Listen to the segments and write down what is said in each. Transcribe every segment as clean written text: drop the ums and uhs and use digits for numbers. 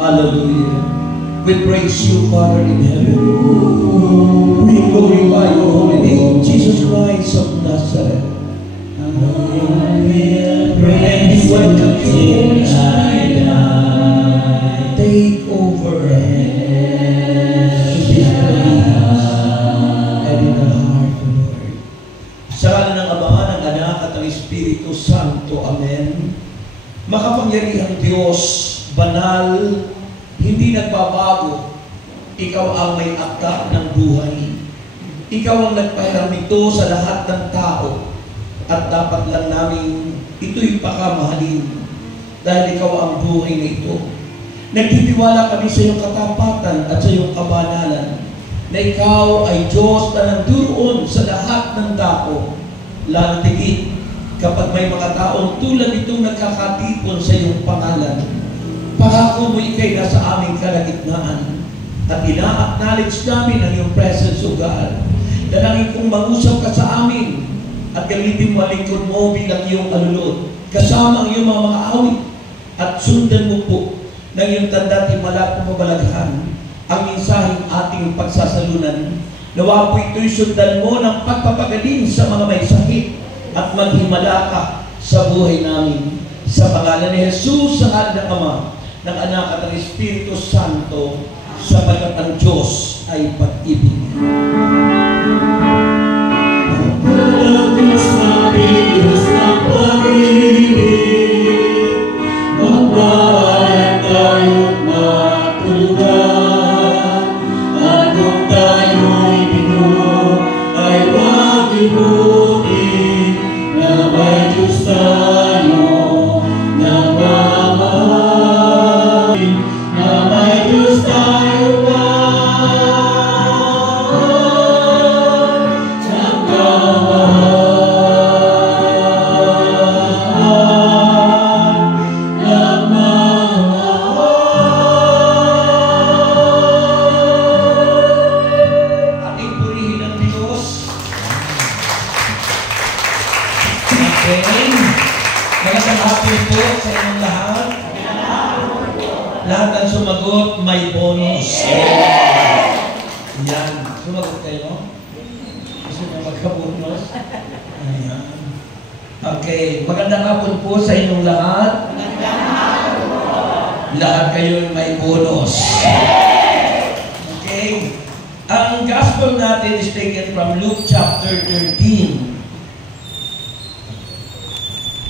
Hallelujah. We praise you, Father in heaven. We glorify your holy name, Jesus Christ of Nazareth. And we welcome you. Take over in this place and in our heart, Lord. Sa ngalan ng Ama, ng Anak at ng Espiritu Santo. Amen. Makapangyarihang Diyos, banal, hindi nagbabago. Ikaw ang may akda ng buhay. Ikaw ang nagpahiram ito sa lahat ng tao. At dapat lang namin ito'y pakamahalin dahil ikaw ang buhay na ito. Nagtitiwala kami sa iyong katapatan at sa iyong kabanalan na ikaw ay Diyos na nanduroon sa lahat ng tao. Lalo tigit kapag may mga taong tulad itong nagkakatipon sa iyong pangalan. Pangako mo ikay nasa aming kalagitnaan at ina-acknowledge namin ang iyong presence, O God. Dalangin kong mangusap ka sa amin at gamitin mo ang lingkod mo bilang iyong alulod. Kasama ang iyong mga awit at sundan mo po ng iyong tanda at himala at mabalaghan ang mensaheng ating pagsasalunan. Nawa po ito'y sundan mo ng pagpapagaling sa mga may sakit at maghimala ka sa buhay namin. Sa pangalan ni Jesus, sa ngalan ng Ama, ng Anak at ng Espiritu Santo, sapagkat ang Diyos ay pag-ibig. Diyos na Diyos na pag-ibig, magbahalan tayo't matulungan, at kung tayo'y binuo ay huwag ibutin, na may Diyos tayo na mamahalin, na may Diyos tayo Lahat ang sumagot, may bonus. Yan. Sumagot kayo? Gusto niyo magka-bonus? Ayan. Okay. Magandang hapon po sa inyong lahat. Lahat kayo may bonus. Okay. Ang gospel natin is taken from Luke chapter 13.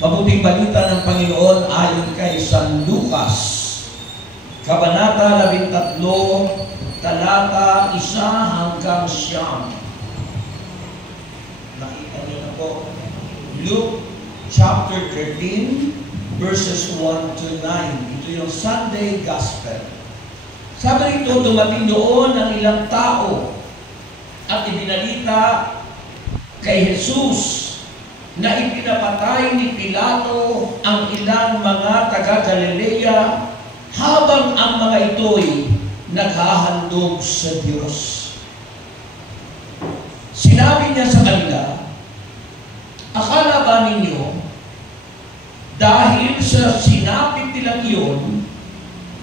Mabuting balita ng Panginoon ayon kay San Lucas. Kabanata 13, talata 1 hanggang 9. Nakita niyo na po. Luke chapter 13, verses 1 to 9. Ito yung Sunday Gospel. Sabi rito, dumating doon ang ilang tao at ibinalita kay Jesus na ipinapatay ni Pilato ang ilang mga taga-Galilea habang ang mga ito'y naghahandog sa Diyos. Sinabi niya sa kanila, akala ba ninyo, dahil sa sinapit nilang iyon,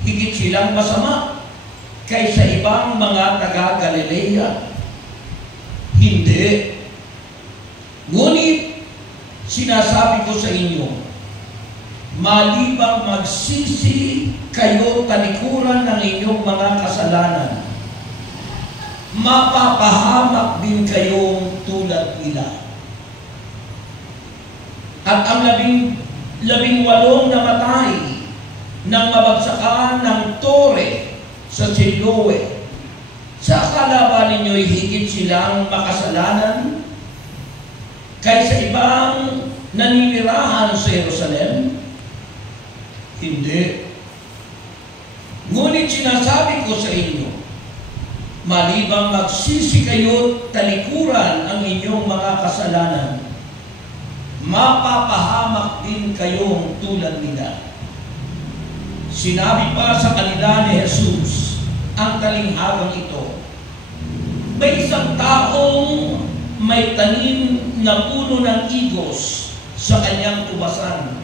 higit silang masama kaysa ibang mga taga-Galilea? Hindi. Ngunit, sinasabi ko sa inyo, malibang magsisi kayo talikuran ng inyong mga kasalanan, mapapahamak din kayong tulad nila. At ang labing walong namatay nang mabagsakan ng tore sa Siloe, sa akala ba ninyo'y higit silang makasalanan kaysa ibang naninirahan sa Jerusalem? Hindi. Ngunit sinasabi ko sa inyo, malibang magsisi kayo talikuran ang inyong mga kasalanan, mapapahamak din kayong tulad nila. Sinabi pa sa kanila ni Jesus ang talinghagang ito, may isang taong may tanim na puno ng igos sa kanyang tubasan.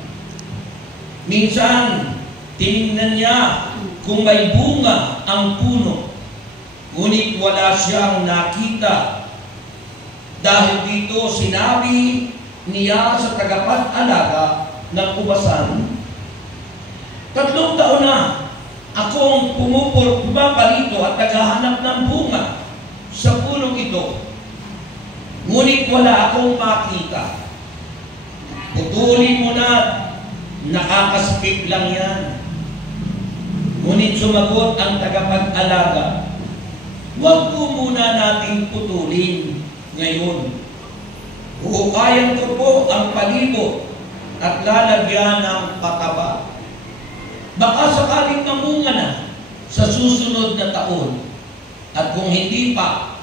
Minsan, tinignan niya kung may bunga ang puno, ngunit wala siyang nakita. Dahil dito sinabi niya sa tagapag-alaga ng ubasan, 3 taon na akong pumaparito at naghahanap ng bunga sa punong ito, ngunit wala akong makita. Putulin mo na, nakakaspik lang yan. Ngunit sumagot ang tagapag-alaga, huwag po muna nating putulin ngayon. Huhukayan ko po ang palibot at lalagyan ng pataba. Baka sakaling mamunga na sa susunod na taon, at kung hindi pa,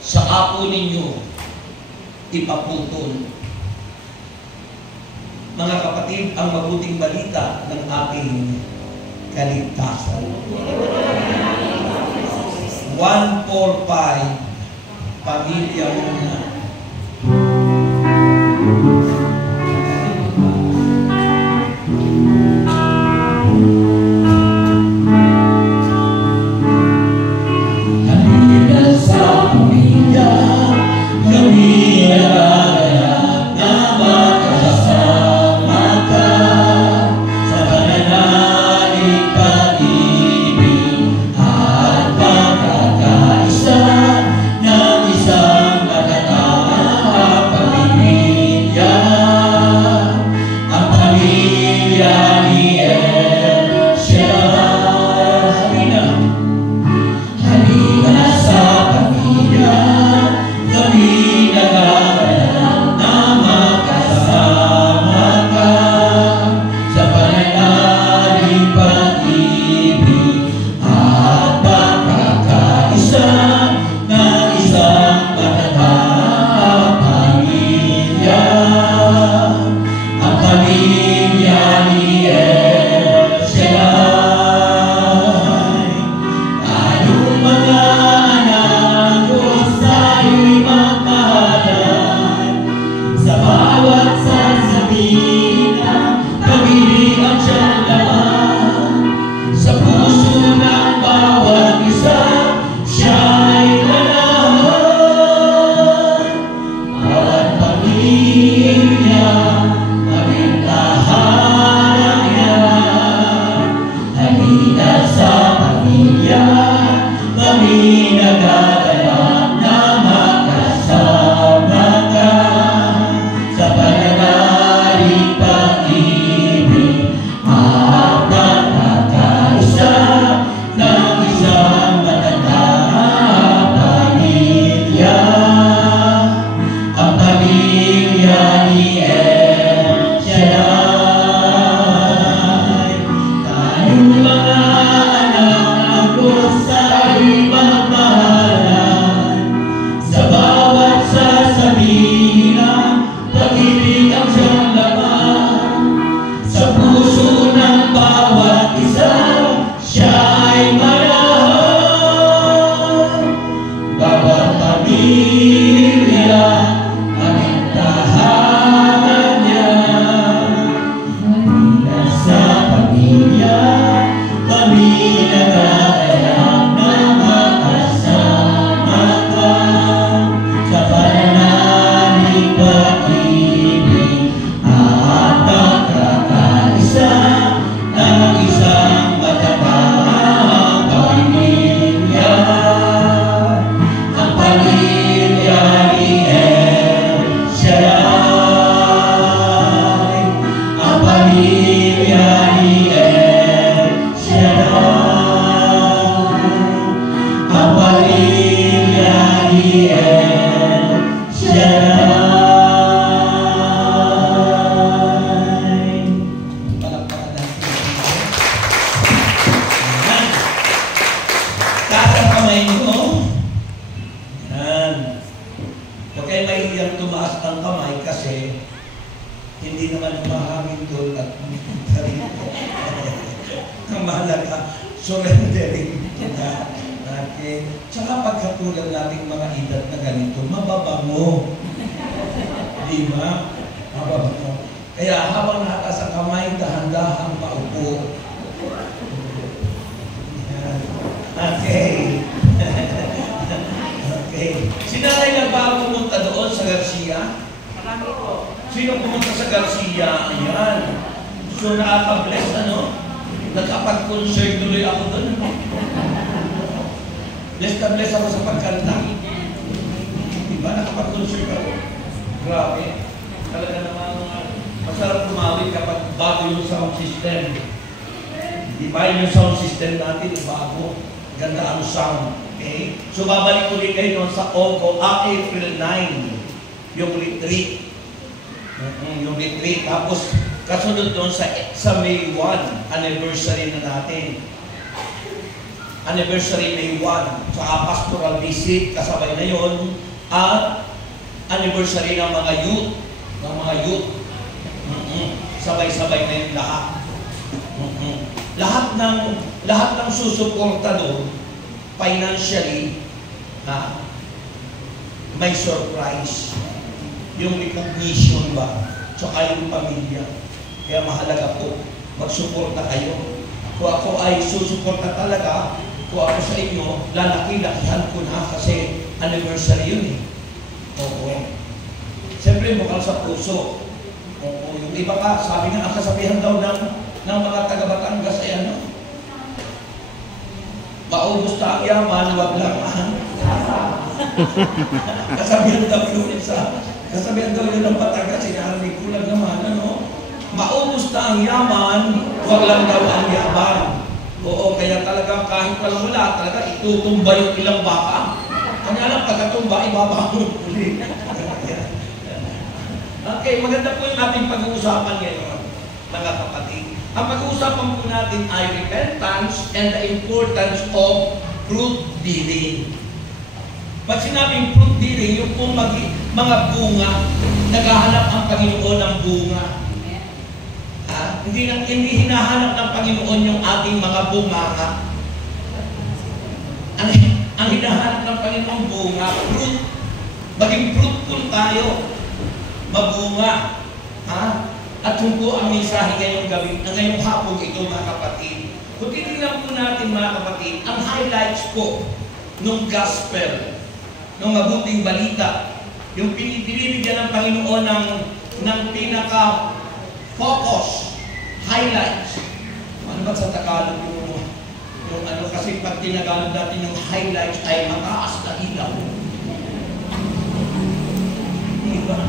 sa apo ninyo ipaputol. Mga kapatid, ang mabuting balita ng ating kaligtasan. 145, pamilya muna. surrendering na natin. Tsaka pagkatulang nating mga edad na ganito, mababango. Di ba? Mababango. Kaya habang nakatas ang kamay, dahan-dahang paupo. Okay. Okay. Sinanay na ba pumunta doon sa Garcia? Marami po. Sino pumunta sa Garcia? Ayan. So nakaka-bless, ano? Nagkapag-concert tuloy ako doon. Bless na bless ako sa pagkanta. Diba? Nakapag-concert ako. Grabe. Talaga namang masarap tumawid kapag bago yung sound system. Diba yung sound system natin, bago. Ganda ang sound. Okay? So babalik ulit kayo noon sa April 9. Yung retreat. Yung retreat. Tapos kasunod doon sa May 1, anniversary na natin. Anniversary May 1. Saka pastoral visit, kasabay na yon. At anniversary ng mga youth. Sabay-sabay na yung lahat. Lahat ng susuporta doon, financially, may surprise. Yung recognition ba? Tsaka yung pamilya. Kaya mahalaga po, magsuporta kayo. Kung ako ay susuporta talaga, kung ako sa inyo, lalaki-lakihan ko na kasi anniversary yun eh. Oo. Siyempre, mukhang sa puso. Oo. Yung iba ka, sabi nga, ang kasabihan daw ng mga taga-Batangas ay ano? Maubos na ang yaman, wag lang kasabihan daw yun ng Batangas, sinarinig ko lang naman, ano? Maubos na ang yaman, wag lang daw ang yaman. Oo, kaya talaga kahit walang wala, talaga itutumba yung ilang baka. Kanya lang, pagkatumba, ibabangon ulit. Okay, maganda po yung ating pag-uusapan ngayon, mga kapatid. Ang pag-uusapan po natin ay repentance and the importance of fruit bearing. Pag sinabing fruit bearing, yung pong mga bunga, naghahanap ang Panginoon ng bunga. Hindi hinahanap ng Panginoon yung ating mga bunganga. Ang hinahanap ng Panginoon bunga, fruit. Maging fruitful tayo. Mabunga. At yun po ang mensahe ngayong hapon ito, mga kapatid. Kung titignan po natin, mga kapatid, ang highlights po ng gospel, ng mabuting balita, yung binibigyan ng Panginoon ng pinaka-focus, highlights. Ano ba sa Tagalog yung ano? Kasi pag tinagalog natin yung highlights ay mataas na ilaw. Diba?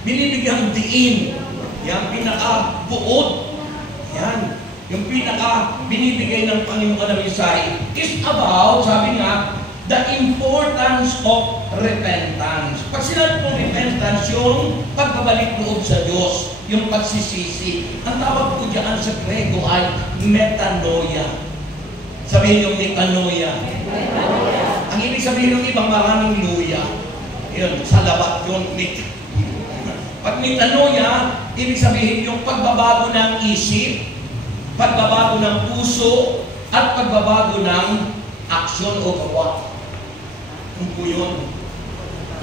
Binibigyang diin. Yan, pinaka-buod. Yan. Yung pinaka-binibigay ng Panginoon na mensahe is about, sabi nga, the importance of repentance. Pag sinabi pong repentance, yung pagbabalik loob sa Diyos, yung pagsisisi. Ang tawag po dyan sa Grego ay metanoia. Sabihin yung metanoia. Ang ibig sabihin ng ibang maraming luya. Yun, sa labat yun. Pag metanoia, ibig sabihin yung pagbabago ng isip, pagbabago ng puso, at pagbabago ng aksyon o gawa. Kung po yun.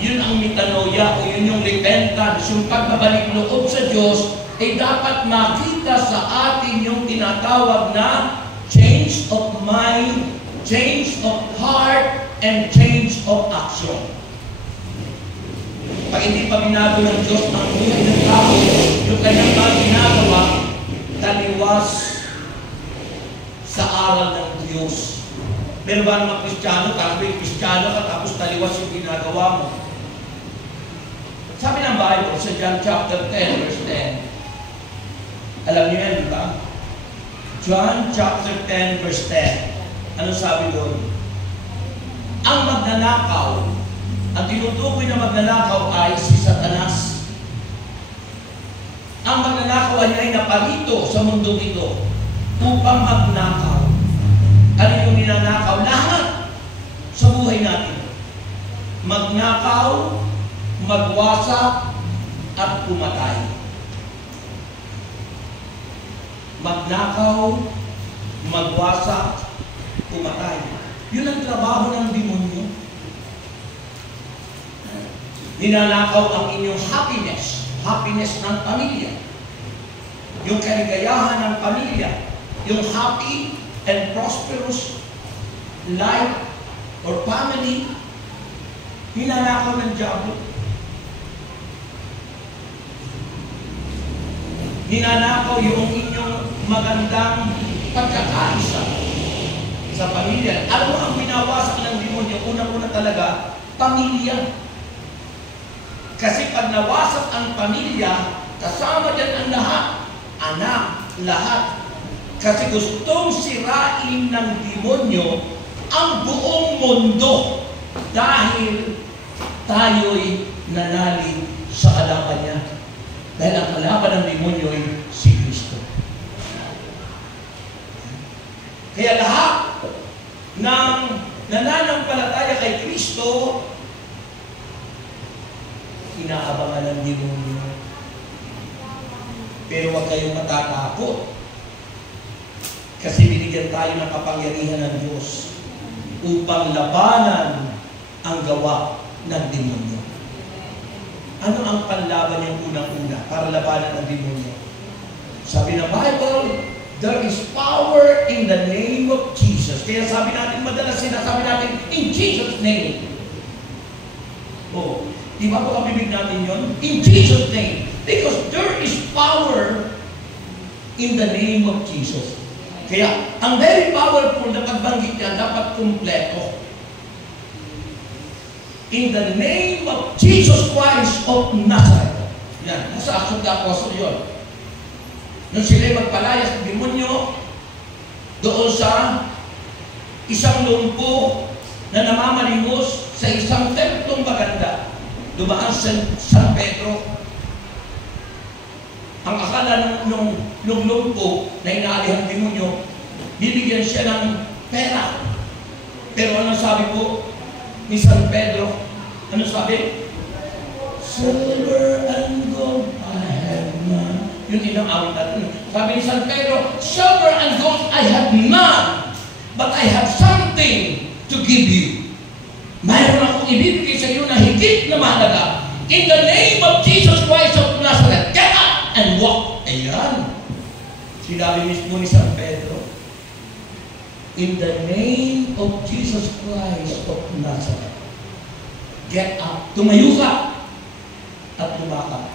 Yun ang metanoia o yun yung repentance, yung pagbabalik loob sa Diyos, ay dapat makita sa atin yung tinatawag na change of mind, change of heart, and change of action. Pag hindi pa binago ng Diyos ang buhay ng tao, yung kanyang mga ginagawa, taliwas sa aral ng Diyos. Pero ba naman Kristiyano, Kristiyano ka, tapos taliwas yung ginagawa mo? Sabi ng Bible sa John chapter 10, verse 10. Alam niyo yan, di ba? John chapter 10, verse 10. Ano sabi doon? Ang magnanakaw, ang tinutukoy na magnanakaw ay si Satanas. Ang magnanakaw ay naparito sa mundo ito upang magnakaw. Ano yung ninanakaw? Lahat sa buhay natin. Magnakaw, magwasak, at pumatay. Magnakaw, magwasak, pumatay. Yun ang trabaho ng demonyo. Ninanakaw ang inyong happiness ng pamilya. Yung kaligayahan ng pamilya. Yung happy and prosperous life or family, hinanakaw ng diablo. Ninanakaw yung inyong magandang pagkakaisa sa pamilya. Alam mo ang binawasak ng demonyo, unang-una talaga, pamilya. Kasi pag nawasak ang pamilya, kasama dyan ang lahat, anak, lahat. Kasi gustong sirain ng demonyo ang buong mundo dahil tayo'y nanali sa kalaban niya. Dahil ang kalaban ng demonyo ay si Kristo. Kaya lahat ng nananampalataya kay Kristo, inaabangan ng demonyo. Pero huwag kayong matatakot. Kasi binigyan tayo ng kapangyarihan ng Diyos upang labanan ang gawa ng demonyo. Ano ang panlaban niyang unang-una para labanan ang demonyo? Sabi ng Bible, there is power in the name of Jesus. Kaya sabi natin, madalas sinasabi natin, in Jesus' name. Oh, di ba po kabibig natin yun? In Jesus' name. Because there is power in the name of Jesus. Kaya, ang very powerful na pagbanggit niya dapat kumpleto. In the name of Jesus Christ of Nazareth. Yan, nasa Acts of the Apostles yun. Nung sila'y magpalayas ng demonyo, doon sa isang lumpo na namamalimos sa isang templong maganda, dumaan sa San Pedro. Ang akala nung lumpo na inaalihan ng demonyo, bibigyan siya ng pera. Pero ano sabi po ni San Pedro? Ano sabi? Silver and gold I have none. Yun inang-awit natin. Sabi ni San Pedro, silver and gold I have none, but I have something to give you. Mayroon akong ibibigay sa iyo na higit na mahalaga. In the name of Jesus Christ of Nazareth, get up and walk. Ayan. Sinabi mismo ni San Pedro, in the name of Jesus Christ of Nazareth, get up. Tumayo ka at lumakad.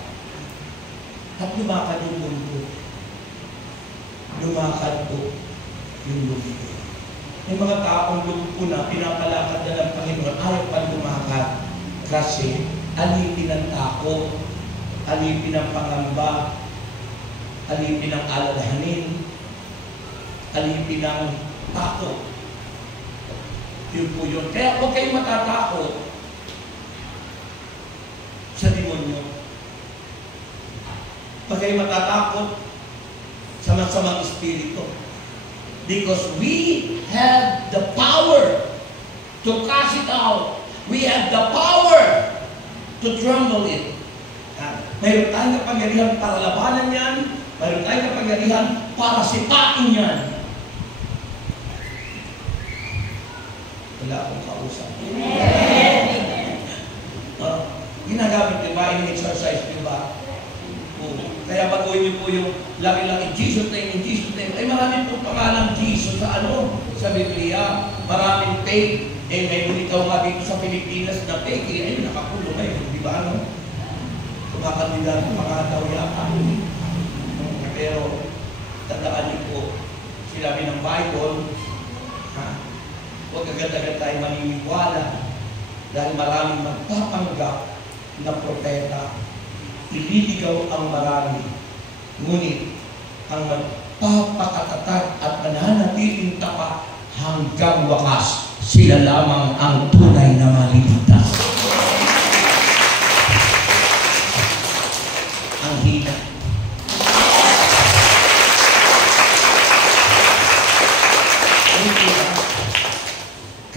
At lumakad yung mundo. Lumakad po yung mundo. May mga taong lumpo na pinapalakad na ng Panginoon, ayaw pa lumakad kasi alipin ang takot, alipin ang pangamba, alipin ang alalahanin, alipin ang takot. Yun po yun. Kaya huwag kayong matatakot sa demonyo. Huwag kayong matatakot sa masamang espiritu. Because we have the power to cast it out. We have the power to tremble it. Mayroon tayong kapangyarihan para labanan yan. Mayroon tayong kapangyarihan para sipain yan. Wala akong kausap. Ginagamit, diba? In exercise, diba? Kaya baguhin niyo po yung laki-laki Jesus name, in Jesus name. Ay marami pong pangalang Jesus sa sa Biblia. Maraming fake. May bulitaw nga dito sa Pilipinas na fake. Ay, nakakulong ngayon. Di ba ano? Kumakandidat ng mga daw yata. Pero, tandaan niyo po, sinabi ng Bible, huwag agad-agad tayo maniniwala dahil maraming magpapanggap na propeta. Ililigaw ang marami. Ngunit, ang magpapakatatag at mananatiling tapat hanggang wakas, sila lamang ang tunay na maliligtas. Ang hina.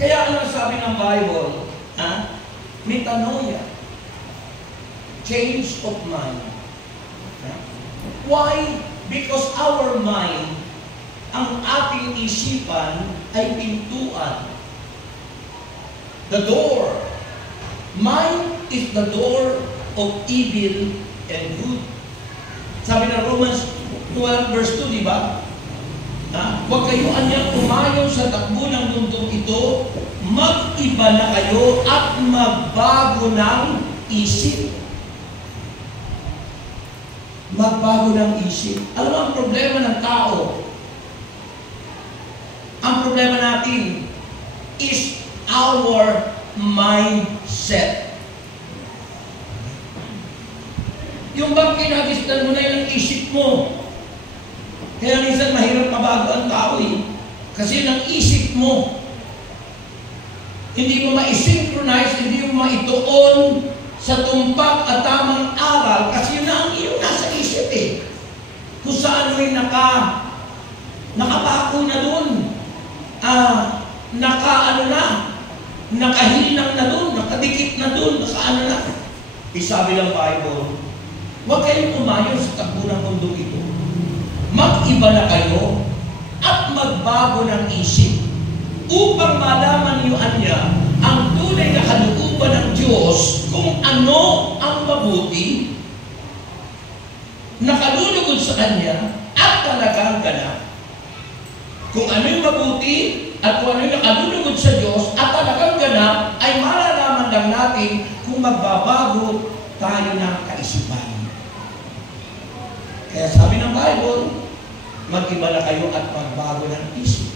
Kaya ano sabi ng Bible? Metanoia. Change of mind. Why? Because our mind, ang ating isipan ay pintuan. The door. Mind is the door of evil and good. Sabi ng Romans 12 verse 2, di ba? Huwag kayo anyang umayon sa takbo ng mundong ito, mag-iba na kayo at magbago ng isip. Magbago ng isip. Alam mo ang problema ng tao? Ang problema natin is our mindset. Yung bang kinagistan mo na yung isip mo. Kaya minsan mahirap mabago ang tao eh. Kasi ng isip mo, hindi mo ma-synchronize, hindi mo maituon sa tumpak at tamang aral kasi yun na ang iyong nasa isip eh. Kung saan mo'y nakapako na dun, nakahinang na dun, nakadikit na dun, nakaano na. Sabi ng Bible, huwag kayong umayon sa takbo ng mundo ito. Mag-iba na kayo at magbago ng isip upang malaman niyo niya ang tunay na kalooban ng Diyos kung ano ang mabuti, nakalulugod sa Kanya at talagang ganap. Kung ano yung mabuti at kung ano yung nakalulugod sa Diyos at talagang ganap, ay malalaman lang natin kung magbabago tayo ng kaisipan. Kaya sabi ng Bible, mag-iba na kayo at magbago ng isip.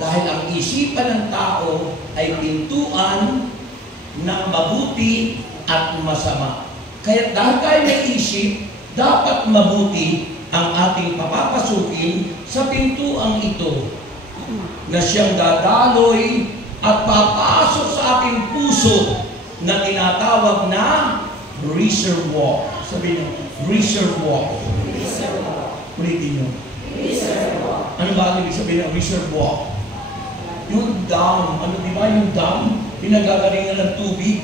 Dahil ang isipan ng tao ay pintuan ng mabuti at masama. Kaya dahil tayo may isip, dapat mabuti ang ating papapasukin sa pintuang ito na siyang dadaloy at papasok sa ating puso na tinatawag na reservoir. Sabi niyo, reservoir. Ulitin niyo. Ano ba ang ibig sabihin ng reservoir? Yung dam. Ano di ba yung dam? Pinagagalingan ng tubig.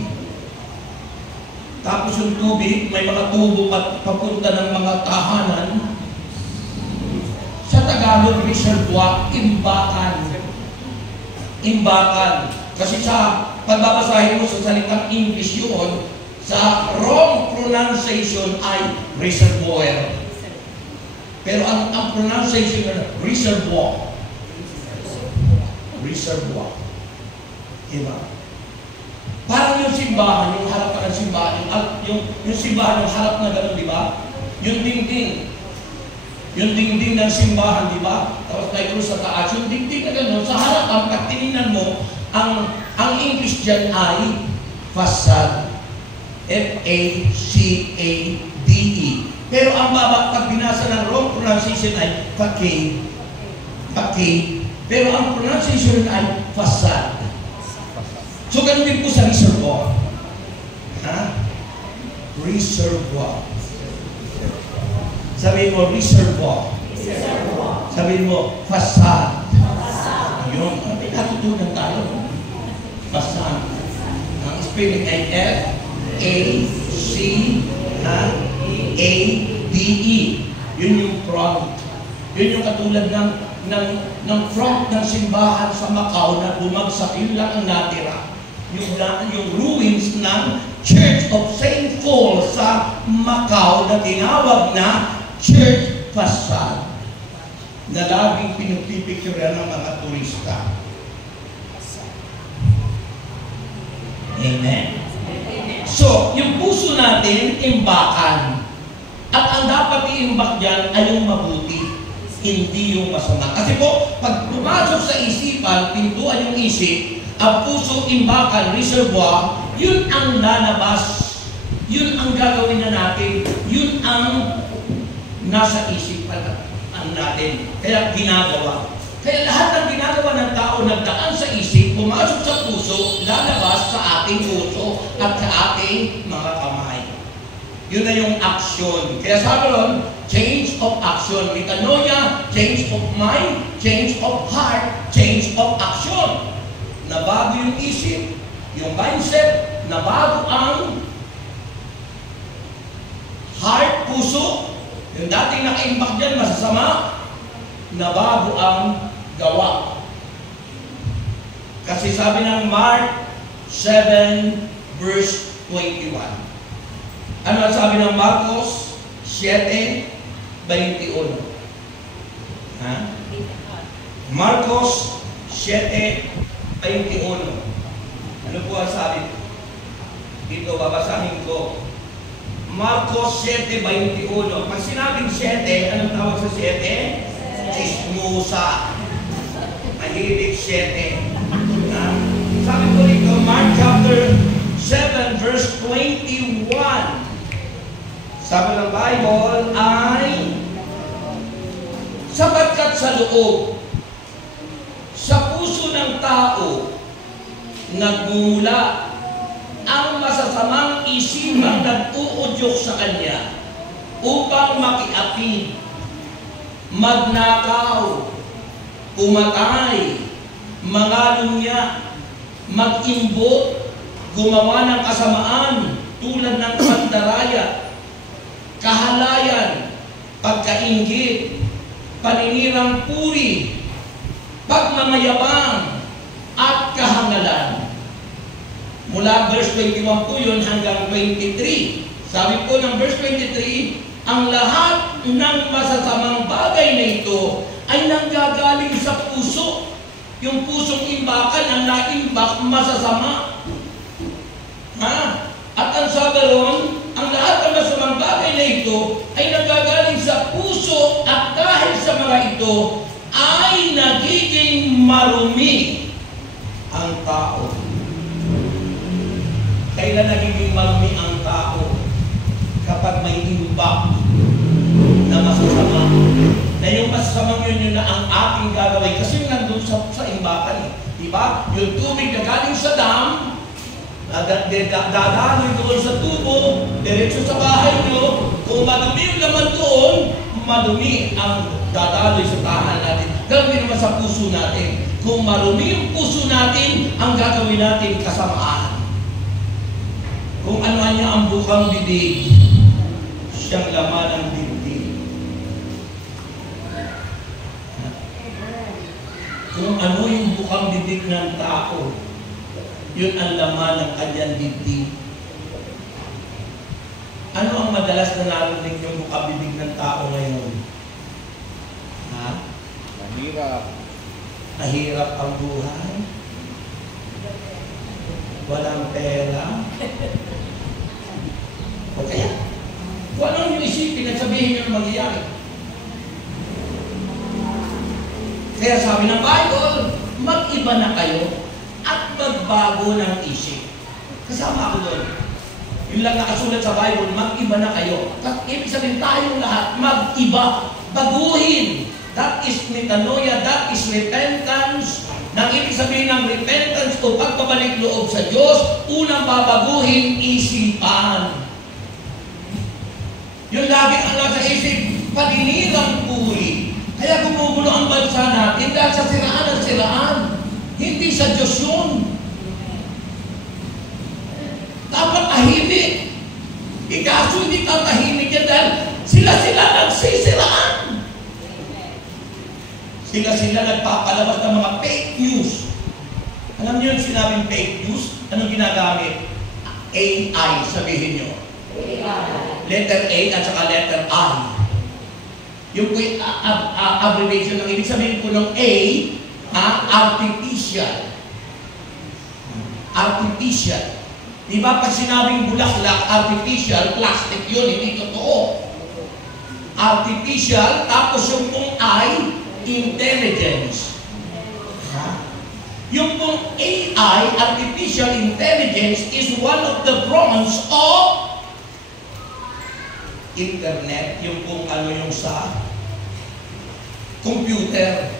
Tapos yung tubig, may mga tubo at papunta ng mga tahanan. Sa Tagalog, reservoir, imbakan. Imbakan. Kasi sa pagbabasahin mo sa salitang English yun, sa wrong pronunciation ay reservoir. Pero ang pronunciation na reservoir. Reservoir. Diba? Parang yung simbahan, yung harap ka ng simbahan, yung simbahan, yung harap na gano'n, di ba? Yung dingding. Yung dingding ng simbahan, di ba? Tapos tayo sa taas, yung dingding na gano'n, sa harapan, pag tinignan mo, ang English dyan ay facade. F-A-C-A-D-E. Pero ang baba, pag binasa ng wrong pronunciation ay facade. Facade. Pero ang pronunciation ay facade. So, ganun din po sa reservoir. Reservoir. Sabihin mo, reservoir. Sabihin mo, facade. Yun. May natutunan tayo. Facade. Ang spelling ay F-A-C-A-D-E. Yun yung front. Yun yung katulad ng front ng simbahan sa Macau na bumagsak. Yun lang ang natira. Yung ruins ng Church of St. Paul sa Macau na tinawag na Church Facade na laging pinagpipicturean ng mga turista. Amen. So, yung puso natin, imbakan. At ang dapat iimbak dyan ay yung mabuti, hindi yung masama. Kasi po, pag pumasok sa isipan, pintuan yung isip, ang puso, imbakan, reservoir, yun ang lalabas. Yun ang gagawin na natin. Yun ang nasa isipan natin. Kaya ginagawa. Kaya lahat ng ginagawa ng tao nagdaan sa isip, pumasok sa puso, lalabas sa ating puso at sa ating mga kamay. Yun na yung action. Kaya sabi ron, change of action. Metanoia, change of mind, change of heart, change of action. Nabago yung isip, yung mindset, nabago ang heart, puso. Yung dating naka-impact dyan, masasama, nabago ang gawa. Kasi sabi ng Mark 7 verse 21. Ano ang sabi ng Marcos 7:21? Marcos 7:21. Ano po ang sabi? Dito, babasahin ko. Marcos 7:21. Pag sinabing 7, anong tawag sa 7? Chismosa. Mahilig 7. Sabi ko dito, Mark chapter 7 verse 21. Sabi ng Bible ay, sapagkat sa loob, sa puso ng tao, nagmumula ang masasamang isipang nag-uudyok sa kanya upang makiapid, magnakaw, pumatay, mangalunya, mag-imbot, gumawa ng kasamaan tulad ng pandaraya, kahalayan, pagkainggit, paninirang puri, pagmamayabang, at kahangalan. Mula verse 21 po yun hanggang 23. Sabi po ng verse 23, ang lahat ng masasamang bagay na ito ay nanggagaling sa puso. Yung pusong imbakan ang naimbak masasama. At ang sabi ron, ang lahat ng masasamang bagay na ito ay nanggagaling sa puso at dahil sa mga ito ay nagiging marumi ang tao. Kailan nagiging marumi ang tao? Kapag may imbak na masasama. Na yung masasamang yun na ang ating gagawin. Kasi yung nandun sa imbakan. Diba? Yung tubig na galing sa dam, dadaloy doon sa tubo, diretso sa bahay nyo. Kung madumi yung laman doon, madumi ang dadaloy sa tahan natin. Gagawin naman sa puso natin. Kung marumi yung puso natin, ang gagawin natin kasamaan. Kung ano niya ang bukang bibig, siyang laman ng dibdib. Kung ano yung bukang bibig ng tao, yun ang laman ng kanyang dibdib. Ano ang madalas na narinig yung bukang bibig ng tao ngayon? Mahirap. Mahirap ang buhay. Walang pera. O kaya, kung anong yung isipin at sabihin nyo na mangyayari. Kaya sabi ng Bible, mag-iba na kayo at magbago ng isip. Kasama ako doon. Yun lang nakasulat sa Bible, mag-iba na kayo. At ibig sabihin tayong lahat, mag-iba, baguhin. That is metanoia, that is repentance. Nang ibig sabihin ng repentance o pagpabalik loob sa Diyos, unang babaguhin isipan. Yung lagi ang nasa isip, paninirang puri. Kaya gumugulo ang bansa natin dahil sa siraan at siraan. Hindi sa Diyos yun. Dapat tahimik. Ikaso hindi tatahimik yan dahil sila nagsisiraan. Sila nagpapalabas ng mga fake news. Alam niyo yung sinabing fake news? Anong ginagamit? AI, sabihin niyo. Letter A at saka letter I. Yung po yung abbreviation ng ibig sabihin po ng A, artificial. Artificial. Di ba pag sinabing bulaklak, artificial, plastic yun, hindi totoo. Artificial, tapos yung pong I, intelligence. Yung pong AI, artificial intelligence, is one of the branch of internet. Yung pong ano yung sa computer.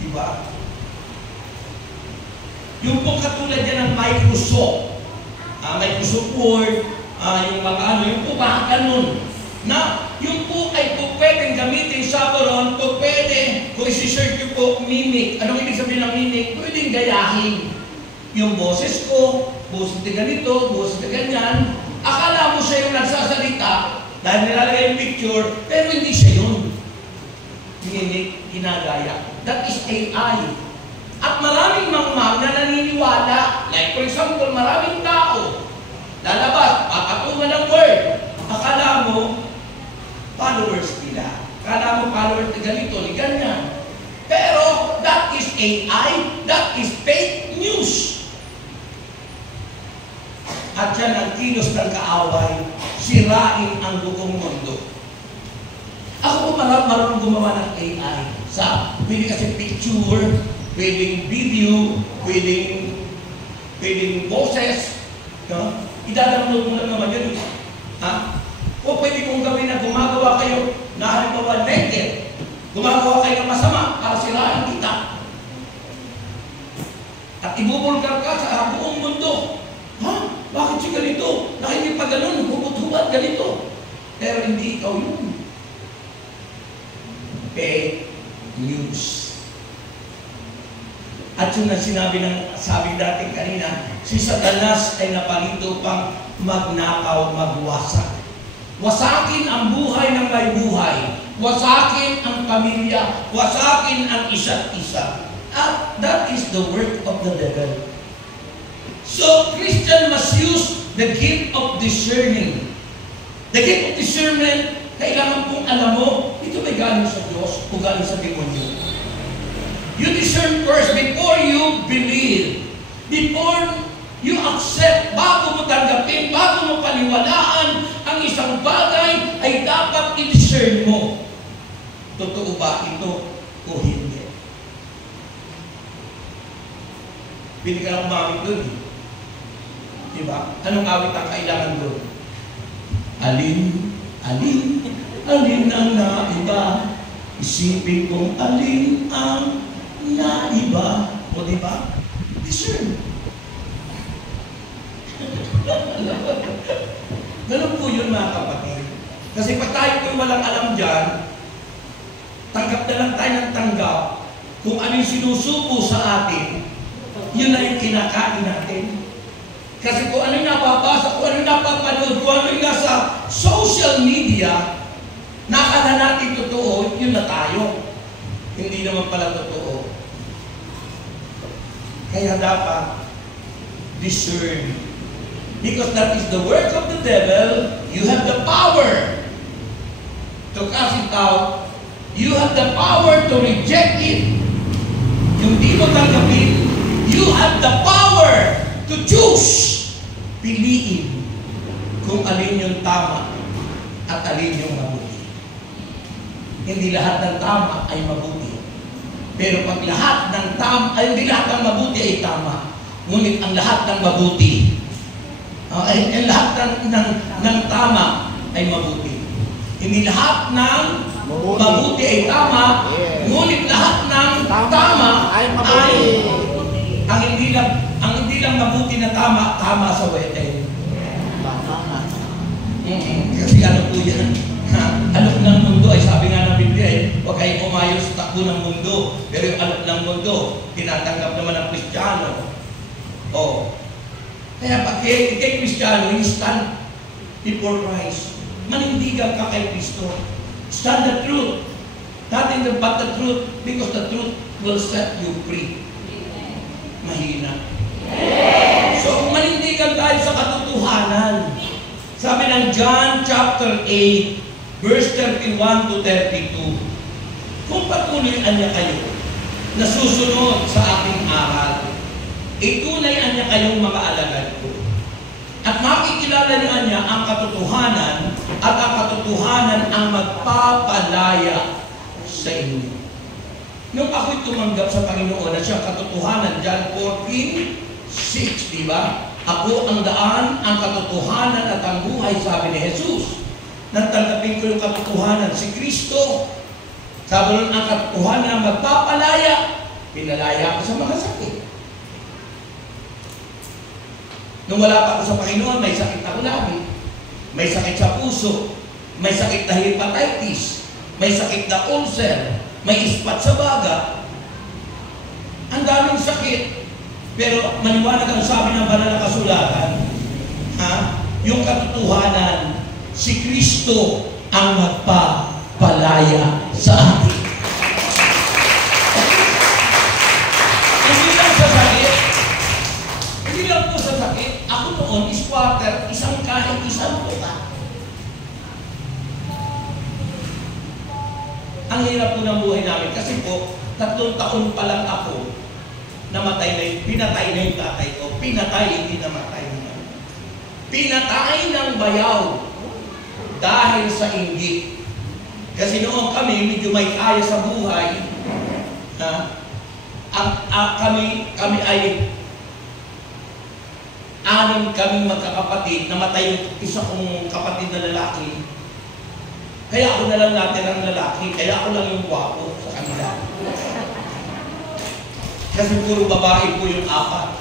Diba? Yung pong katulad yan ng Microsoft. Microsoft Word, yung mga ano, yung po baka ganun. Na yung po ay po pwedeng gamitin sa karon, po pwede, kung isi-search nyo po, mimic. Anong ibig sabihin ng mimic? Pwedeng gayahin. Yung boses ko, boses na ganito, boses na ganyan. Akala mo siya yung nagsasalita dahil nilalagay yung picture, pero hindi siya yun. Mimic, ginagaya. That is AI. At maraming mangmang na naniniwala. Like for example, maraming tao lalabas, papatungan ng word. Akala mo, followers nila. Kala mo followers ni ganito, ni ganyan. Pero that is AI, that is fake news. At yan ang kilos ng kaaway, sirain ang buong mundo. Ako po marunong gumawa ng AI. Pwede kasi picture, pwedeng video, pwedeng boses. No? Idadamlog mo lang naman yun. O pwede kong gawin na gumagawa kayo na halimbawa naked. Gumagawa kayo ng masama para sirain kita. At ibubulgar ka sa buong mundo. Bakit siya ganito? Nakikita pa ganun, hubot-hubad ganito. Pero hindi ikaw yun. Fake news. At yun ang sabi dati kanina, si Satanas ay napalito pang magnakaw, magwasak. Wasakin ang buhay ng may buhay. Wasakin ang pamilya. Wasakin ang isa't isa. At that is the work of the devil. So, Christian must use the gift of discerning. The gift of discernment, kailangan pong alam mo, ito may galing sa Diyos o galing sa demonyo. You discern first before you believe. Before you accept, bago mo tanggapin, bago mo paniwalaan ang isang bagay, ay dapat i-discern mo. Totoo ba ito o hindi? Pwede ka lang umawit doon. Diba? Anong awit ang kailangan doon? Alin ang naiba? Isipin kong alin ang naiba. O diba? Discern. Ganun po yun mga kapatid. Kasi pag tayo po walang alam dyan, tanggap na lang tayo ng tanggap kung ano yung sinusubo sa atin, yun na yung kinakain natin. Kasi kung ano yung napapasa, kung ano yung napapanood, kung ano yung nasa social media, nakala natin totoo, yun na tayo. Hindi naman pala totoo. Kaya dapat discern. Because that is the work of the devil. You have the power to cast it out. You have the power to reject it. Yung di mo tanggapin, you have the power to choose. Piliin kung alin yung tama at alin yung mabuti. Hindi lahat ng tama ay mabuti. Pero pag lahat ng tama, ay hindi lahat ng mabuti ay tama. Ngunit ang lahat ng mabuti, ang lahat ng tama ay mabuti. Hindi lahat ng mabuti ay tama, ngunit lahat ng tama ay mabuti. Ang hindi lang mabuti na tama sa wete. Kasi ano po yan? Alok ng mundo ay sabi nga ng Biblia huwag kayong umayo sa takbo ng mundo. Pero yung alok ng mundo, tinatanggap naman ng Kristiyano. Kaya pag kay Kristiyano, you stand before Christ. Manindigan ka kay Kristo. Stand the truth. Nothing but the truth, because the truth will set you free. Mahina. So, kung manindigan tayo sa katotohanan, sabi ng John chapter 8, verse 31 to 32, kung patuloyan niya kayo na susunod sa aking aral, itunayan niya kayong mga alagad ko. At makikilala niya ang katotohanan, at ang katotohanan ang magpapalaya sa inyo. Nung ako'y tumanggap sa Panginoon na siyang katotohanan, John 14:6, di ba? Ako ang daan, ang katotohanan at ang buhay, sabi ni Jesus. Natanggapin ko yung katotohanan, si Kristo. Sabi nun, ang katotohanan ang magpapalaya. Pinalaya ko sa mga sakit. Nung wala pa ako sa Panginoon, may sakit ako lagi. May sakit sa puso, may sakit na hepatitis, may sakit na ulcer, may ispat sa baga. Ang daming sakit. Pero maliwanag ang sabi ng banal na kasulatan, yung katotohanan, si Kristo ang magpapalaya sa atin. Hindi lang sa sakit. Hindi lang po sa sakit. Ako noon, squatter, isang kain, isang tuka. buhay namin. Kasi po, 3 taon pa lang ako, pinatay na yung tatay ko. Pinatay, hindi namatay naman. Pinatay ng bayaw dahil sa inggit. Kasi noong kami, medyo may kaya sa buhay, kami ay 6 kaming magkakapatid, namatay yung isa kong kapatid na lalaki. Kaya ako na lang natin lalaki, kaya ako lang yung gwapo sa kanila. Kasi puro babae po yung 4.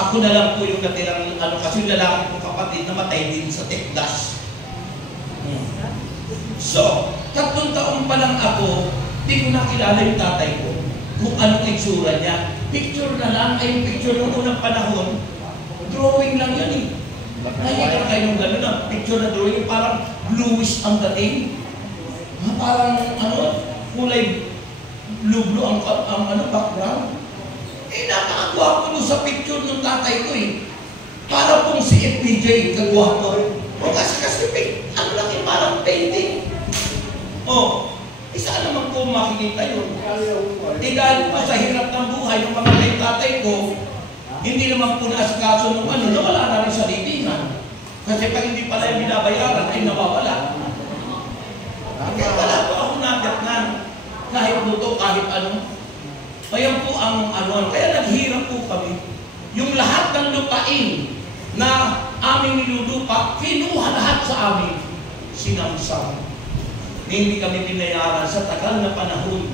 Ako na lang po yung natirang kasi yung lalaki kong kapatid namatay din sa Tekdas. So, 3 taon pa lang ako, di ko nakilala yung tatay ko kung anong itsura niya. Picture na lang, ay picture ng unang panahon, drawing lang yan eh. Nakikita kayo ng gano'n na picture na drawing, parang bluish ang dating. Parang kulay blue-blue ang background. Napakagwapo doon sa picture ng tatay ko eh. Para pong si FPJ, kagwapo. Kasi lang yung parang painting. Isa naman po makikita yun. Dahil po sa hirap ng buhay, nung mamatay tatay ko, hindi naman po naasikaso nung nawala na rin sa libingan. Kasi pag hindi pala yung binabayaran, ay nawawala. Kaya wala po ako nagatnan. Kahit buto, kahit ano. Ayan po ang kaya naghirap po kami. Yung lahat ng lupain na aming nilulupa, kinuha lahat sa amin. Sinamsam. Hindi kami binayaran sa tagal na panahon.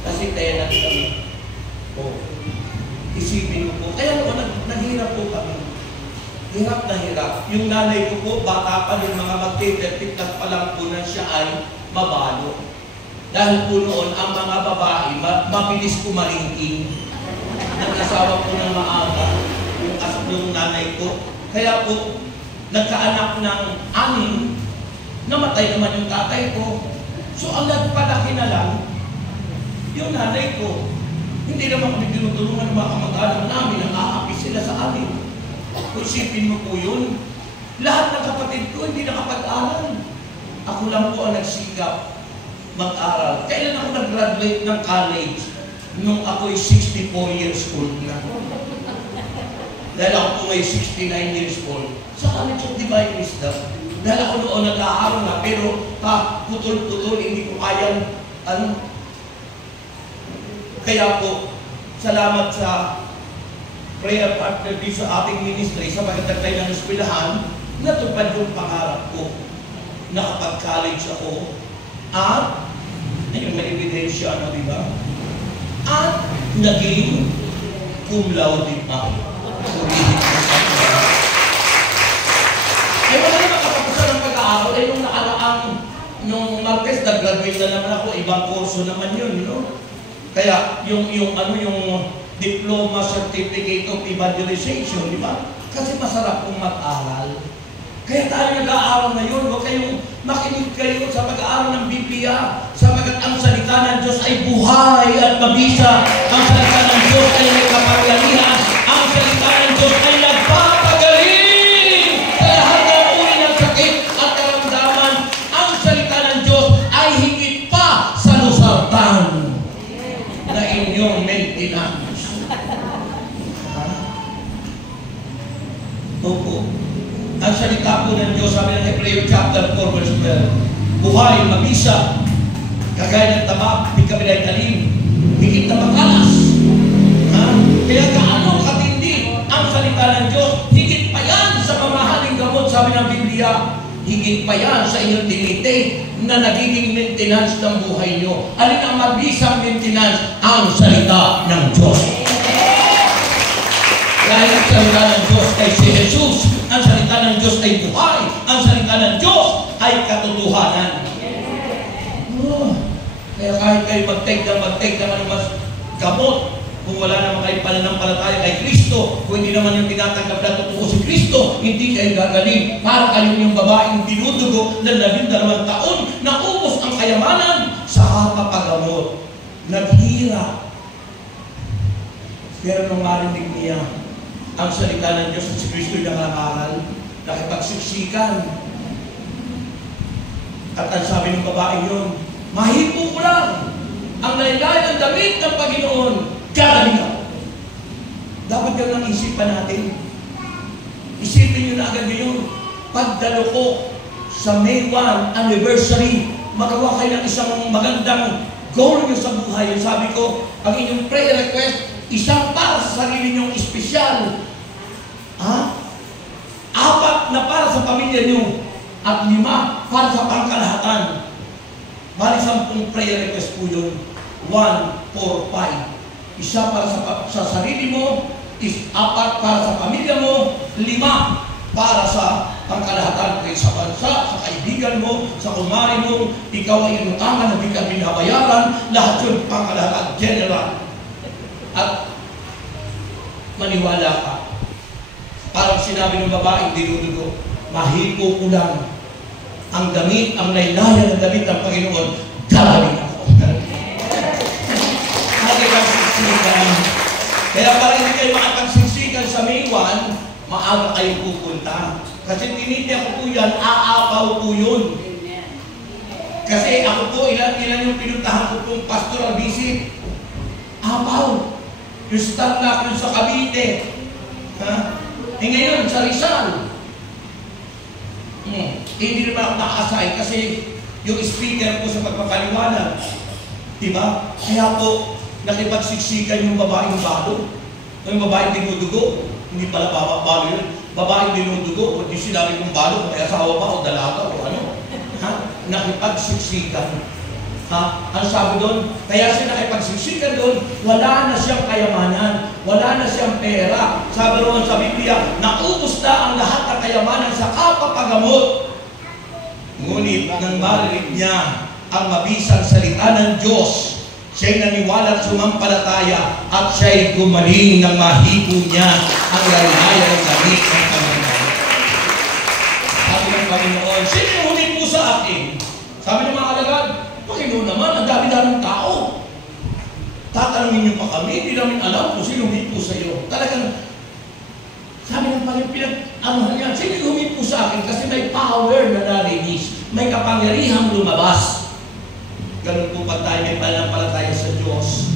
Kasi tenant kami. Isipin mo po. Kaya naghirap po kami. Hirap na hirap. Yung nanay ko po, bata pa din, mga mag-30 pa lang po na siya ay mabalo. Dahil po noon, ang mga babae, mabilis kumalingking. Nag-asawa po ng maaga, yung nanay ko. Kaya po, nagkaanak ng 6, namatay naman yung tatay ko. So, ang nagpalaki na lang, yung nanay ko. Hindi naman kami tinutulungan ng mga kamag-anak namin, nakakapi sila sa amin. Isipin mo po yun. Lahat ng kapatid ko hindi nakapag-aral. Ako lang po ang nagsikap mag-aral. Kailan ako nag-graduate ng college? Nung ako'y 64 years old na. Dahil ako po ay 69 years old. Sa College of Divine Wisdom. Dahil ako noon nag-aaral na, pero putol-putol, hindi ko kayang Kaya po, salamat sa prayer partner din sa ating ministry sa pagkatagtay ng eskwelahan, natupad yung pangarap ko. Nakapag-college ako at may ebidensya di ba? At naging cum laude pa. Ay wala naman katapusan ng pag-aaral. Nung nakaraang, nung Martes, nag-graduate na naman ako, ibang kurso naman yun, Kaya yung diploma certificate of evangelization, di ba? Kasi masarap kong mag-aral. Kaya tayo nag-aaral ngayon, huwag kayong makinig kayo sa pag-aaral ng Biblia, sapagkat ang salita ng Diyos ay buhay at mabisa. Ang salita ng Diyos ay may kapangyarihan. Ang salita ng Diyos ay nagpapagaling sa lahat ng uri ng sakit at karamdaman. Ang salita ng Diyos ay higit pa sa lusartan na inyong maintenance. Opo. Ang salita po ng Diyos, sabi ng Hebreo chapter 4 verse 12, buhay, mabisa, kagaya ng taba, di kami na italim, higit na makalas. Kaya gaano katindi ang salita ng Diyos, higit pa yan sa mamahaling gamot, sabi ng Biblia, higit pa yan sa inyong tinitake na nagiging maintenance ng buhay nyo. Alin ang mabisang maintenance? Ang salita ng Diyos. Dahil ang salita ng Diyos ay si Jesus, ang salita ng Diyos ay buhay, ang salita ng Diyos ay katotohanan. Kaya kahit kayo mag-take naman mas gamot, kung wala naman kayo pananampalataya kay Kristo, kung hindi naman yung tinatanggap na totoo si Kristo, hindi kayo gagaling. Para kayo yung babaeng dinudugo na 12 taon, naubos ang kayamanan sa kapagamot. Naghirap. Pero nung marinig niya, ang salita ng Diyos at si Kristo yung nangangaral, nakipagsiksikan. At ang sabi ng babae yun, mahipo ko lang ang laylay ng damit ng Panginoon, gagaling ako. Dapat yun ang isipan natin. Isipin nyo na agad yun. Pagdalo ko sa May 1 anniversary, magawa kayo ng isang magandang goal nyo sa buhay. Yung sabi ko, ang inyong prayer request, isang para sa sarili nyong espesyal. 4 na para sa pamilya nyo at 5 para sa pangkalahatan. Bali 10 prayer request po yun. 1, 4, 5. Isa para sa sarili mo, 4 para sa pamilya mo, 5 para sa pangkalahatan. Kaya sa bansa, sa kaibigan mo, sa kumari mo, ikaw ay inutangan na di ka binabayaran, lahat yun pangkalahatan, general. At maniwala ka. Parang sinabi ng babaeng dinudugo, mahipo ko lang ang damit, ang laylayan ng damit ng Panginoon, gagaling ako. Kaya para hindi kayo makapagsiksikan sa May 1, maaga kayo pupunta. Kasi tinitiyak ko po yan, aapaw po yun. Kasi ako po, ilan yung pinuntahan ko pong pastoral visit. Apaw. Yung start na sa Cavite. Ngayon, sa Rizal. Hindi naman ako nakasay kasi yung speaker ko sa pagpapaliwanag. Diba? Kaya po, nakipagsiksikan yung babaeng balo. Yung babaeng dinudugo. Hindi pala balo yun. Babaeng dinudugo. O di sinabi kong balo, may asawa pa o dalaga o ano. Nakipagsiksikan. Ano sabi doon? Kaya siya nakipagsiksikan doon, wala na siyang kayamanan, wala na siyang pera. Sabi roon sa Biblia, naubos na ang lahat ng kayamanan sa kapapagamot. Ngunit nang marinig niya ang mabisang salita ng Diyos, siya'y naniwala at sumampalataya at siya'y gumaling ng mahipo niya ang laylayan ng damit ng Panginoon. Sabi ng Panginoon, sino yung humipo sa akin? Sabi ng mga alagad, Panginoon naman, ang dami-daming tao. Tatanungin niyo pa kami, hindi namin alam kung sino humipo sa iyo. Talagang, sabi ng Panginoon, sino humipo sa akin? Kasi may power na narinis. May kapangyarihang lumabas. Ganun po pa tayo, may panampalataya sa Diyos.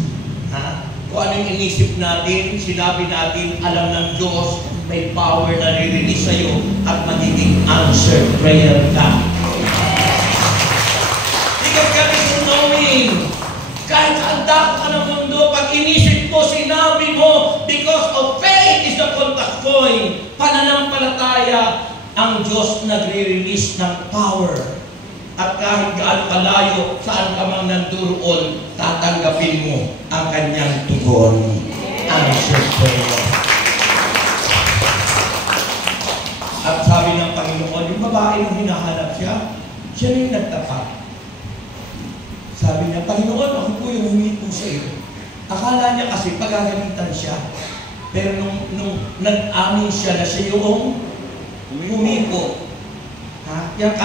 Kung ano yung inisip natin, sinabi natin, alam ng Diyos, may power na narinis sa iyo at magiging answered prayer ka. Kahit handa ka ng mundo, pag inisip mo, sinabi mo, because of faith is the contact point. Pananampalataya, ang Diyos nagre-release ng power. At kahit gaano kalayo, saan ka mang nanduroon, tatanggapin mo ang kanyang tugon. Answer prayer. At sabi ng Panginoon, yung babae nung hinahanap siya, siya na yung nagtapat. Sabi niya, Panginoon, ako po yung humipo sa iyo. Akala niya kasi pagagalitan siya. Pero nung nag-amin siya na siya yung humipo, yung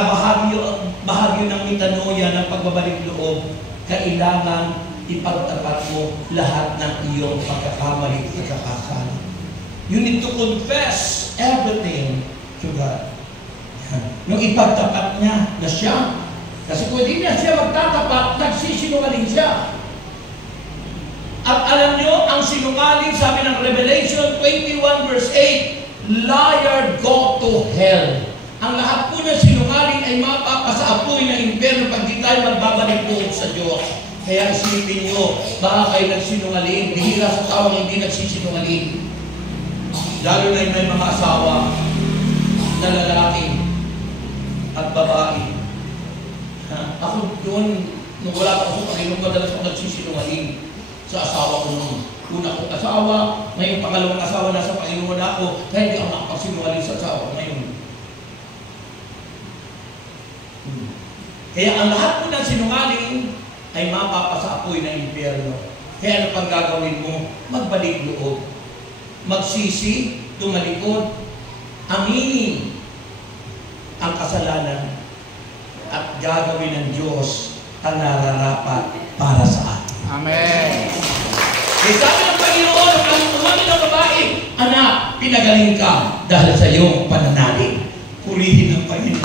bahagyo ng metanoia ng pagbabalik loob, kailangan ipagtapat mo lahat ng iyong pagkakamali at pagkakasala. You need to confess everything to God. Nung ipagtapat niya na siya, kasi kung hindi niya siya magtatapat, nagsisinungaling siya. At alam nyo, ang sinungaling, sabi ng Revelation 21 verse 8, liar go to hell. Ang lahat po ng sinungaling ay mapapasaapoy na impyerno pag di tayo magbabalik loob sa Diyos. Kaya isipin nyo, baka kayo nagsinungaling, bihira sa tawang hindi nagsisinungaling. Lalo na yung may mga asawa na lalaki at babae. Ako doon, nung wala pa ako Panginoon, madalas ako nagsisinungaling sa asawa ko nung una kong asawa, ngayong pangalawang asawa na sa Panginoon ako, kaya hindi ako nakapagsinungaling sa asawa ko ngayon. Kaya ang lahat po ng sinungaling ay mapapasaapoy na impyerno. Kaya ano pang gagawin mo? Magbalik loob. Magsisi, tumalikod, aminin ang kasalanan at gagawin ng Diyos ang nararapat para sa atin. Amen. Kaya sabi ng Panginoon, ang umamin ng babae, anak, pinagaling ka dahil sa iyong pananalig. Purihin ng Panginoon.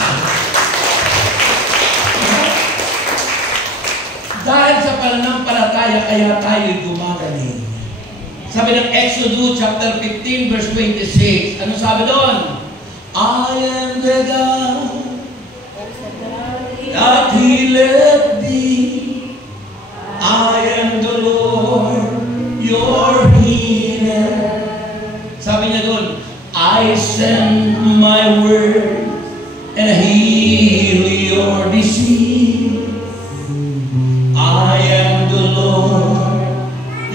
sa pananampalataya kaya tayo gumagaling. Sabi ng Exodus chapter 15 verse 26. Ano sabi doon? I am the God that healeth thee. I am the Lord, your healer. Sabi niya doon, I send my word and heal your disease. I am the Lord,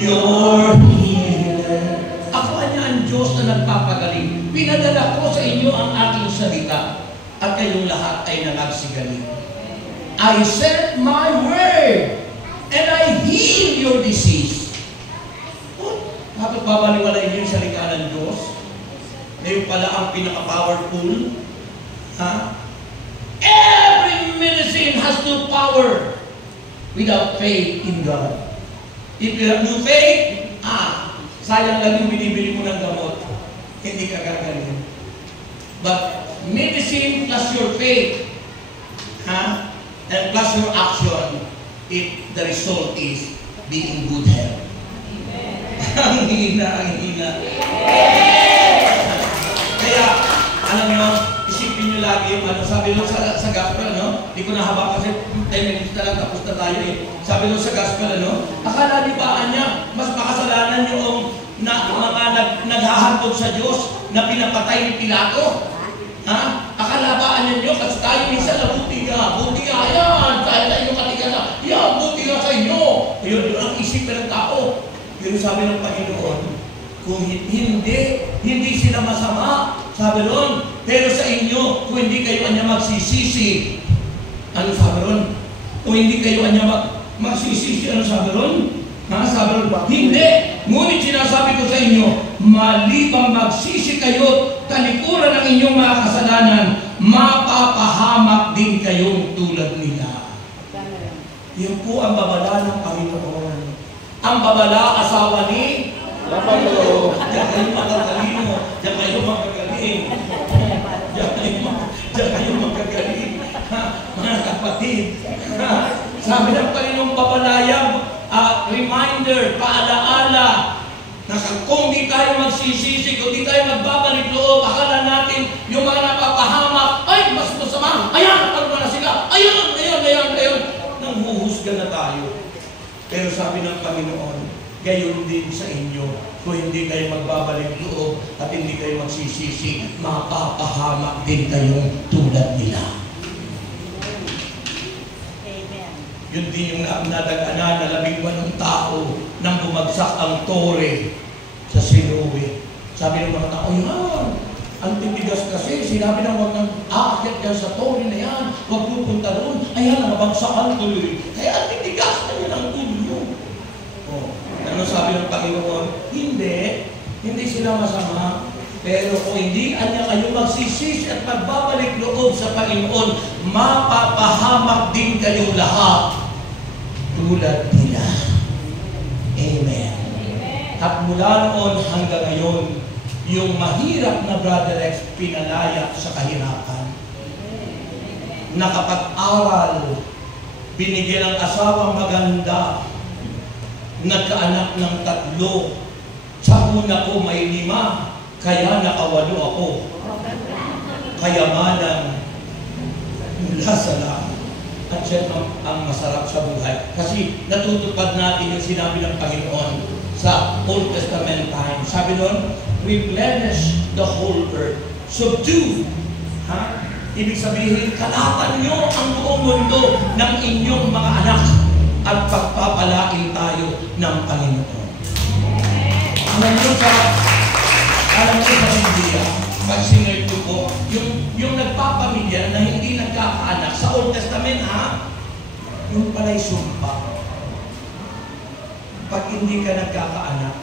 your healer. Ako ang Diyos na nagpapagaling. Pinadala ko sa inyo ang aking salita at kayong lahat ay nangagsigaling. I sent my word and I heal your disease. Bakit babaliwalain niyo yung salita ng Diyos? Ngayon pala ang pinaka-powerful. Every medicine has no power without faith in God. If you have no faith, sayang lang yung binibili mo ng gamot. Hindi ka gagaling. But medicine plus your faith, and plus your action, if the result is being good health. Ang hina. Kaya, alam nyo, isipin nyo lagi yung sabi nyo sa gospel, Di ko nahaba kasi 10 minutes na lang tapos na tayo eh. Sabi nyo sa gospel, akala di ba niya, mas makasalanan yung mga naghahandog sa Diyos na pinapatay ni Pilato? Akala ba niyo, kasi tayo minsan na buti ka, yan, tayo katika na, yan, buti ka sa inyo. Yun ang isip ng tao. Pero sabi ng Panginoon, kung hindi sila masama, sabi ron, pero sa inyo, kung hindi kayo anya magsisisi, ano sabi ron? Kung hindi kayo anya magsisisi, ano sabi ron? Sabi ron, hindi. Ngunit sinasabi ko sa inyo, malibang magsisi kayo, talikuran ng inyong mga kasalanan, mapapahamak din kayong tulad nila. Yan po ang babala ng Panginoon. Ang babala, asawa ni Labalo. Diyan kayo magagalino. Diyan kayo magagaling. Diyan kayo magagaling. Mga kapatid. Sabi ng Panginoong babalayang, reminder, paalaala, na kung di tayo magsisisi, kung di tayo magbabalik loob, akala natin yung mga napapahamak, ay, mas masama, ayan, ano ba na sila, ayan, nanghuhusga na tayo. Pero sabi ng Panginoon, gayon din sa inyo, kung hindi kayo magbabalik loob at hindi kayo magsisisi, mapapahamak din kayong tulad nila. Amen. Yun din yung nadaganan na 18 tao nang bumagsak ang tore sa Siloe. Sabi ng mga tao, yan, ang titigas kasi, sinabi ng huwag nang aakyat yan sa tore na yan, huwag pupunta roon, ayan, nabagsakan tuloy. Kaya ang titigas na yan ang tuloy. Ano sabi ng Panginoon? Hindi sila masama. Pero kung hindi anya kayo magsisisi at magbabalik loob sa Panginoon, mapapahamak din kayong lahat tulad nila. Amen. At mula noon hanggang ngayon, yung mahirap na Brother X pinalaya sa kahirapan. Nakapag-aral, binigyan ng asawang maganda, nagkaanak ng 3. Sa una ko may 5, kaya nakawalo ako. Kayamanan mula sa langit. At yan ang masarap sa buhay. Kasi natutupad natin yung sinabi ng Panginoon sa Old Testament time. Sabi nun, replenish the whole earth. Subdue. Ibig sabihin, kalatan nyo ang buong mundo ng inyong mga anak at pagpapalain tayo ng Panginoon. Alam nyo sa Biblia, pag sinerto ko, yung nagpapamilya na hindi nagkakaanak, sa Old Testament yung pala'y sumpa. Pag hindi ka nagkakaanak,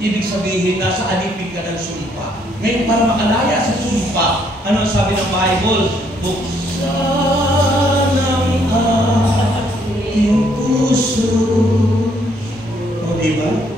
ibig sabihin, nasa alipin ka ng sumpa. Ngayon, para makalaya sa sumpa, ano sabi ng Bible? Buksan ang ating puso. O, diba?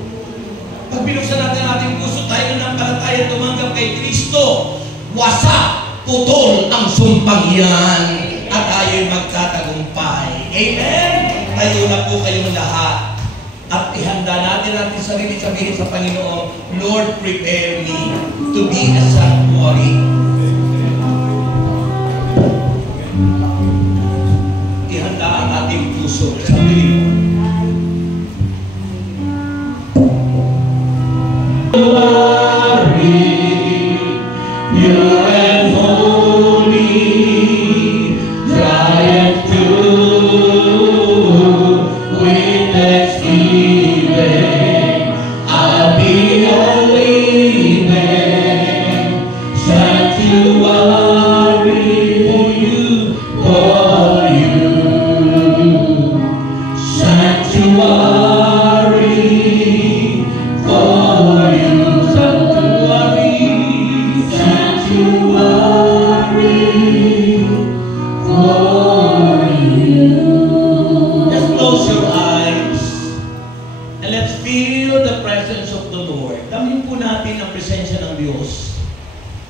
Pag binuksan natin ang ating puso, tayo ng palataya tumanggap kay Kristo. Wasak, putol ang sumpang yan at tayo'y magtatagumpay. Amen? Tayo na po kayong lahat. At ihanda natin sarili, sabihin sa Panginoon, Lord, prepare me to be a sanctuary. Ihanda ang ating puso sa Panginoon.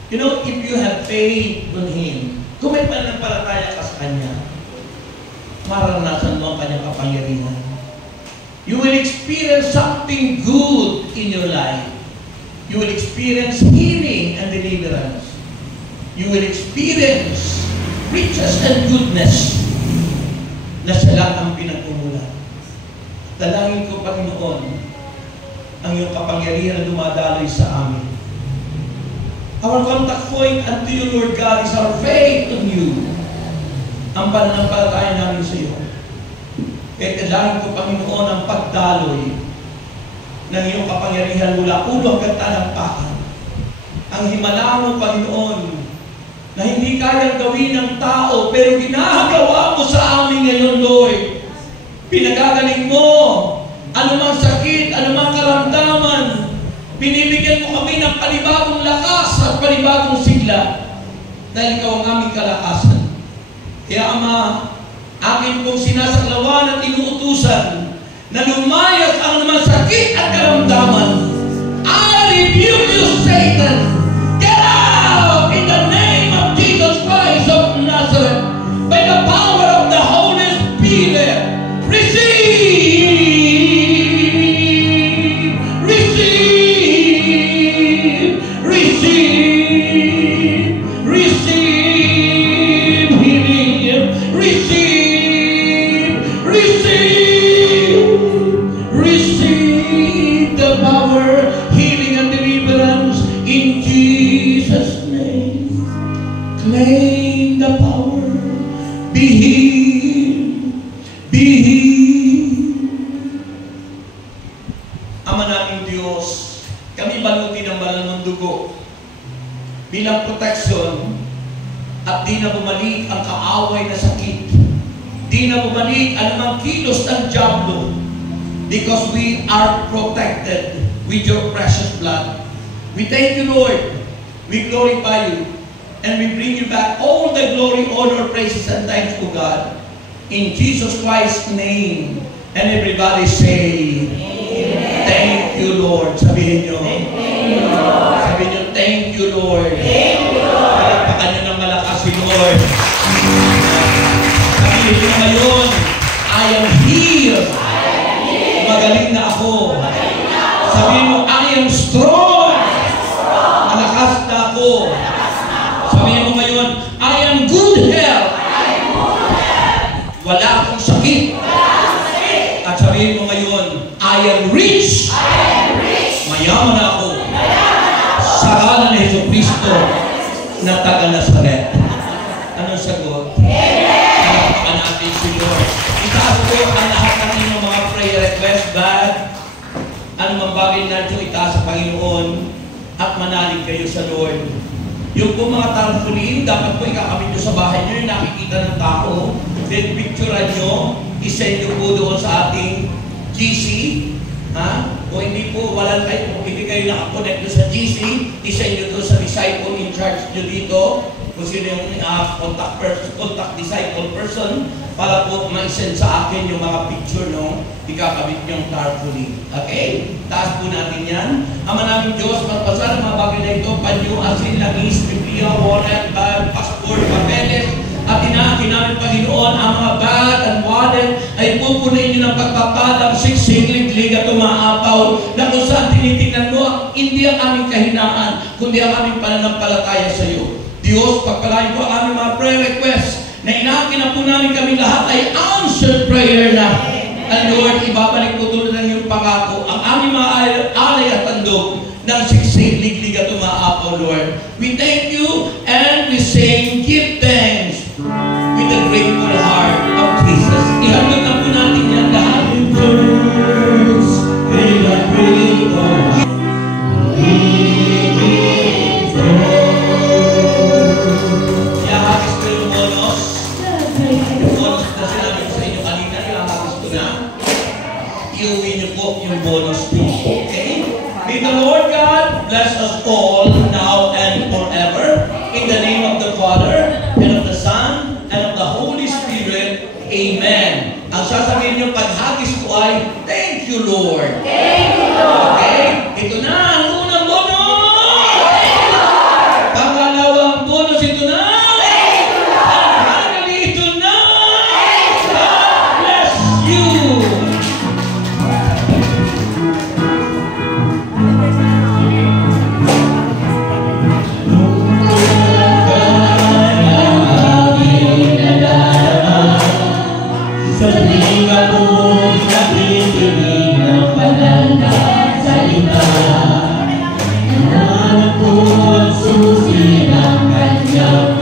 You know, if you have faith on Him, kung may pananampalataya ka sa Kanya, maranasan mo ang Kanyang kapangyarihan. You will experience something good in your life. You will experience healing and deliverance. You will experience riches and goodness na siya lang ang pinagmumulan. Dalangin ko, Panginoon, ang iyong kapangyarihan na dumadaloy sa amin. Our contact point unto you, Lord God, is our faith in you. Ang pananampalataya namin sa iyo. Kaya dalangin ko, Panginoon, ang pagdaloy ng iyong kapangyarihan mula ulo hanggang talampakan. Ang himala mo, Panginoon, na hindi kayang gawin ng tao, pero ginagawa mo sa amin ngayon, Lord. Pinagagaling mo anumang sakit, anumang karamdaman. Binibigyan mo kami ng panibagong lakas at panibagong sigla dahil ikaw ang aming kalakasan. Kaya, Ama, akin pong sinasaklawan at inuutusan na lumayas ang mga sakit at karamdaman. I rebuke you, Satan! Get out in the name of Jesus Christ of Nazareth by the power of the Holy Spirit. Receive! Claim the power. Be healed. Be healed. Ama naming Diyos, kami baluti ng banal ng dugo bilang protection at di na bumalik ang kaaway na sakit. Di na bumalik anumang kilos ng diablo because we are protected with your precious blood. We thank you, Lord. We glorify you. And we bring you back all the glory, honor, praises, and thanks to God. In Jesus Christ's name. And everybody say, Amen. Thank you, Lord. Sabihin nyo. Sabihin nyo, thank you, Lord. Thank you, Lord. Palakpakan nyo ng malakas si Lord. Sabihin nyo ngayon, I am here. Magaling na ako. Sabihin mo, I am strong. Malakas na ako. Sabihin mo ngayon, I am good health. Wala akong sakit. At sabihin mo ngayon, I am rich. Mayaman na ako. Sa ngalan ni Jesucristo na taga Nazaret. Anong sagot? Palakpakan natin si Lord. Itaas ko ang lahat ng inyong mga prayer request, God. Anumang bagay na ito, itaas sa Panginoon at manalig kayo sa Lord. Yung po mga tarpaulin, dapat po ikakabit nyo sa bahay nyo, yung nakikita ng tao. Then picturean nyo, isend nyo po doon sa ating GC. O hindi po, wala kayo, kung hindi kayo nakakonect doon sa GC, isend nyo doon sa disciple in charge nyo dito. Kung sino yung contact disciple person, para po ma-send sa akin yung mga picture no, ikakabit nyong tarpaulin. Okay? Taas po natin yan. Ama namin Diyos, magpasal ang mga bagay na ito, panyo, asin, langis, Biblia, wallet, bag, passport, papeles, At inaakin namin, Panginoon, ang mga bag and wallet ay pupunin nyo ng pagpapalang siksik-liglig at umaapaw na kung saan tinitingnan mo, hindi ang aming kahinaan, kundi ang aming pananampalataya sa iyo. Diyos, pagpalain po ang aming mga prayer requests na inaakin na po namin kami lahat ay answered prayer na. And Lord, ibabalik po tulad ng iyong pangako ang aming mga alay at tandog ng siksik-liglig at umaapaw, Lord. We thank you and we say, give thanks with a grateful heart of Jesus. Ihandog na po natin yan lahat. With a grateful heart. Ihahagis ko yung bonus. Yung bonus na sinabi ko sa inyo kanina, ihahagis ko na. Iuwi niyo po yung bonus po. Okay? May the Lord God bless us all now and forever. In the name of the Father, and of the Son, and of the Holy Spirit. Amen. Ang sasabihin niyo paghagis ko ay, thank you, Lord. Thank you, Lord. Okay? Ito na ang unang bonus! Pangalawang bonus, ito na! And finally, ito na! God bless you! Sa liga mo'y nakikinig ng banal na salita. Hinahanap ko ang susi ng kanyang